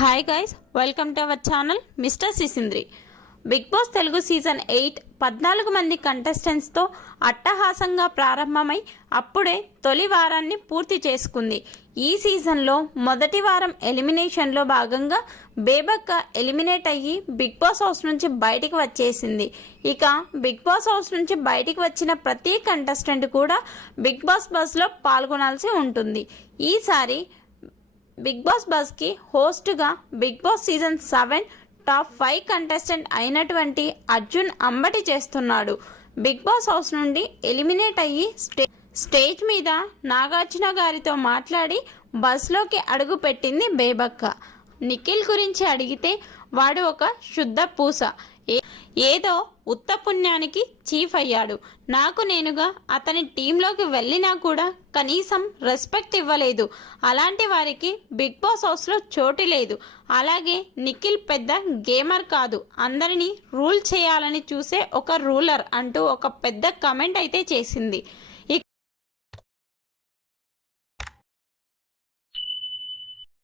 Hi guys, welcome to our channel mister Sisindri. Big boss Telugu season 8 14 మంది కంటెస్టెంట్స్తో అట్టహాసంగా ప్రారంభమై అప్పుడే తొలి వారాన్ని పూర్తి చేసుకుంది. ఈ సీజన్లో మొదటి వారం ఎలిమినేషన్లో భాగంగా బేబక్క ఎలిమినేట్ అయ్యి బిగ్ బాస్ హౌస్ నుంచి బయటికి వచ్చేసింది. ఇక బిగ్ బాస్ హౌస్ నుంచి బయటికి వచ్చిన ప్రతి కంటెస్టెంట్ కూడా బిగ్ బాస్ బస్లో పాల్గొనాల్సి ఉంటుంది. ఈసారి బిగ్ బాస్ బస్కి హోస్ట్గా Bigg Boss season 7 top 5 contestant అయినటువంటి అర్జున్ అంబటి చేస్తున్నాడు. బిగ్ బాస్ హౌస్ నుండి ఎలిమినేట్ అయ్యి స్టేజ్ మీద నాగార్జున గారితో మాట్లాడి బస్లోకి అడుగు పెట్టింది బేబక్క. నిఖిల్ గురించి అడిగితే వాడు ఒక శుద్ధ పూస, ఏదో ఉత్త పుణ్యానికి చీఫ్ అయ్యాడు. నాకు నేనుగా అతని టీంలోకి వెళ్ళినా కూడా కనీసం రెస్పెక్ట్ ఇవ్వలేదు. అలాంటి వారికి బిగ్ బాస్ హౌస్లో చోటు లేదు. అలాగే నిఖిల్ పెద్ద గేమర్ కాదు, అందరినీ రూల్ చేయాలని చూసే ఒక రూలర్ అంటూ ఒక పెద్ద కమెంట్ అయితే చేసింది.